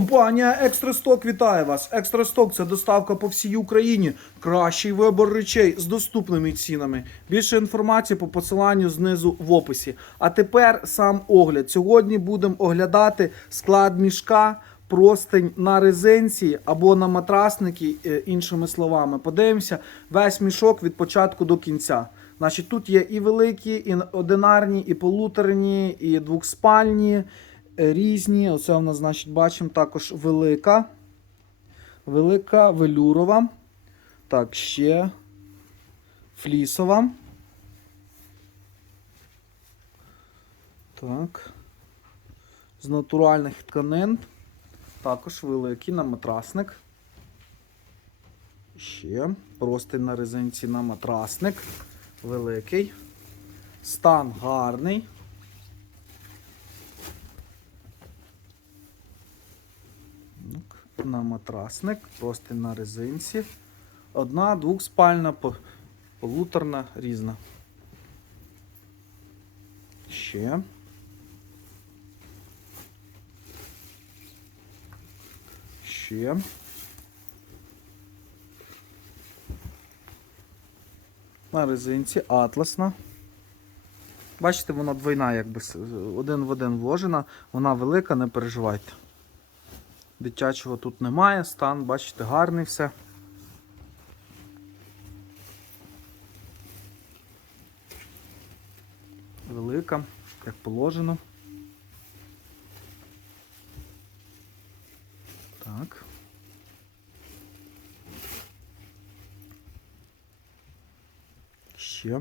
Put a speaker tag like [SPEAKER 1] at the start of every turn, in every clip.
[SPEAKER 1] Компанія Екстрасток вітає вас. Екстрасток це доставка по всій Україні. Кращий вибор речей з доступними цінами. Більше інформації по посиланню знизу в описі. А тепер сам огляд. Сьогодні будемо оглядати склад мішка, простень на резинці або на матрасники, е, іншими словами. Подивимося весь мішок від початку до кінця. Значить, тут є і великі, і одинарні, і полуторні, і двохспальні різні. Оце у нас, значить, бачимо також велика. Велика велюрова. Так, ще флісова. Так. З натуральних тканин. Також великий на матрасник. Ще простий на резинці на матрасник. Великий. Стан гарний. Так, На матрасник, просто на резинці. Одна двохспальна, по- полуторна, різна. Ще. Ще. На резинці атласна. Бачите, вона двойна, якби один в один вложена. Вона велика, не переживайте. Дитячого тут немає, стан, бачите, гарний все. Велика, як положено. Так. Ще.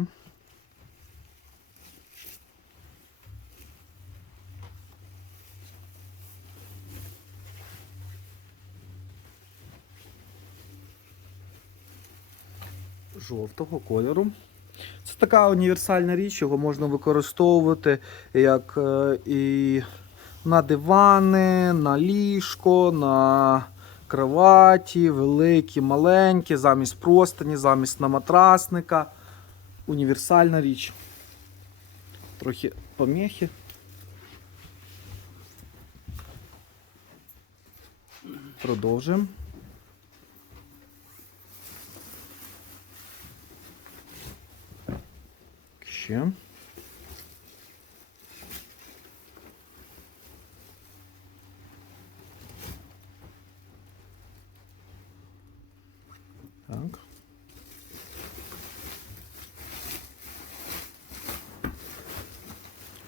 [SPEAKER 1] Жовтого кольору. Це така універсальна річ, його можна використовувати як е, і на дивани, на ліжко, на кроваті, великі, маленькі, замість простині, замість на матрасника. Універсальна річ. Трохи помехи. Продовжуємо. Ще. Так.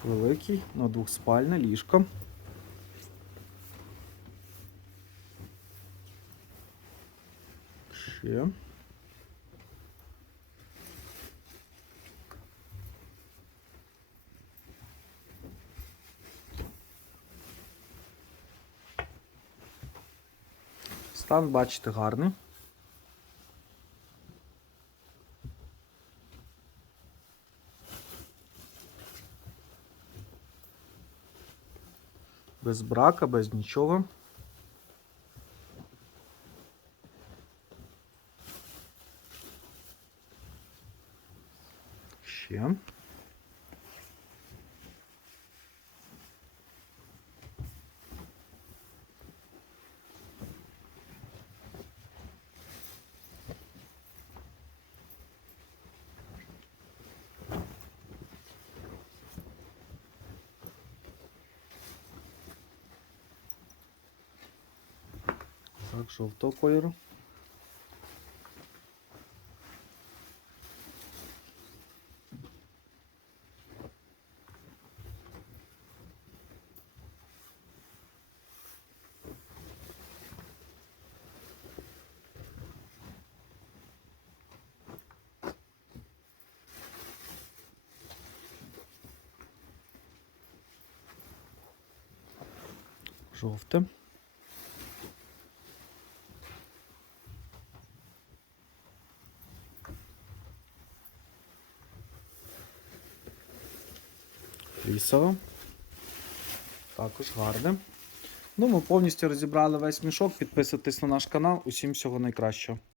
[SPEAKER 1] Великий на двохспальне ліжко. Ще. Стан, бачите, гарний. Без брака, без нічого. Ще. Так, жовтого кольору. Жовте. Лісово. Також гарне. Ну, ми повністю розібрали весь мішок. Підписуйтесь на наш канал. Усім всього найкращого.